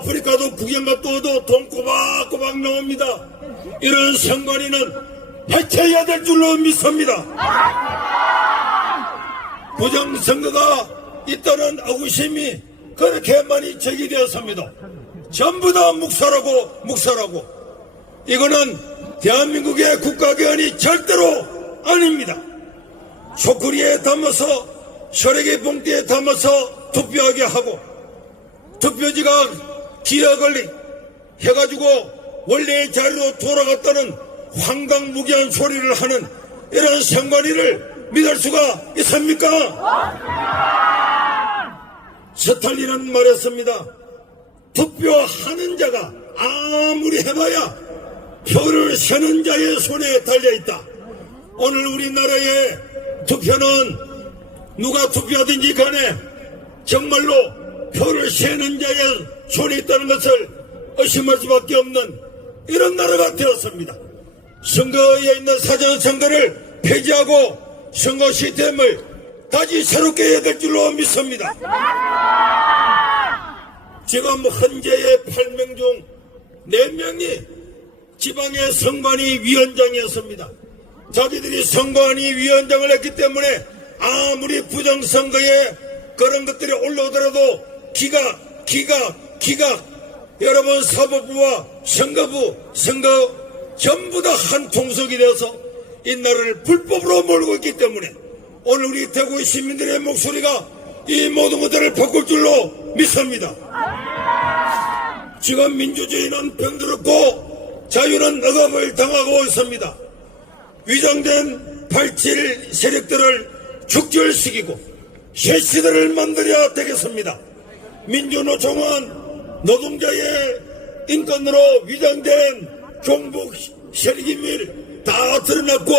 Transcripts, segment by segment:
아프리카도 구경 갔다 와도 돈 꼬박꼬박 나옵니다. 이런 선관위는 해체해야 될 줄로 믿습니다. 부정선거가 있다는 의구심이 그렇게 많이 제기되었습니다. 전부 다 묵살하고 이거는 대한민국의 국가기관이 절대로 아닙니다. 초크리에 담아서 혈액의 봉투에 담아서 투표하게 하고 투표지가 기억을 해가지고 원래의 자리로 돌아갔다는 황당무계한 소리를 하는 이런 선관위를 믿을 수가 있습니까? 스탈린은 말했습니다. 투표하는 자가 아무리 해봐야 표를 세는 자의 손에 달려있다. 오늘 우리나라의 투표는 누가 투표하든지 간에 정말로 표를 세는 자의 손에 있다는 것을 의심할 수밖에 없는 이런 나라가 되었습니다. 선거에 있는 사전선거를 폐지하고 선거 시스템을 다시 새롭게 해야 될 줄로 믿습니다. 지금 현재의 8명 중 4명이 지방의 선관위 위원장이었습니다. 자기들이 선관위 위원장을 했기 때문에 아무리 부정선거에 그런 것들이 올라오더라도 기각 여러분 사법부와 선거부 전부 다 한 통속이 되어서 이 나라를 불법으로 몰고 있기 때문에 오늘 우리 대구의 시민들의 목소리가 이 모든 것들을 바꿀 줄로 믿습니다. 지금 민주주의는 병들었고 자유는 억압을 당하고 있습니다. 위장된 87 세력들을 축절시키고 새 시대를 만들어야 되겠습니다. 민주노총은 노동자의 인권으로 위장된 종북 세력임을 다 드러났고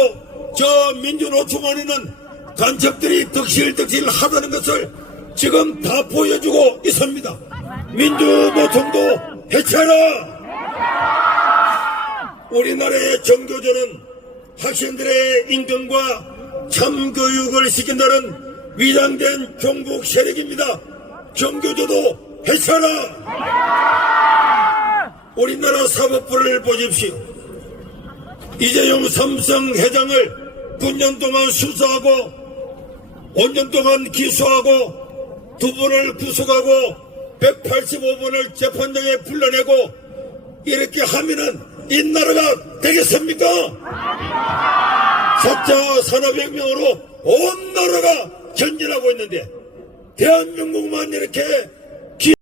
저 민주노총 안에는 간첩들이 덕실덕실 하다는 것을 지금 다 보여주고 있습니다. 민주노총도 해체하라! 우리나라의 정교조는 학생들의 인권과 참교육을 시킨다는 위장된 종북 세력입니다. 정교조도 해체하라! 우리나라 사법부를 보십시오. 이재용 삼성 회장을 9년 동안 수사하고 5년 동안 기소하고 2번을 구속하고 185번을 재판장에 불러내고 이렇게 하면은 이 나라가 되겠습니까? 4차 산업혁명으로 온 나라가 전진하고 있는데 대한민국만 이렇게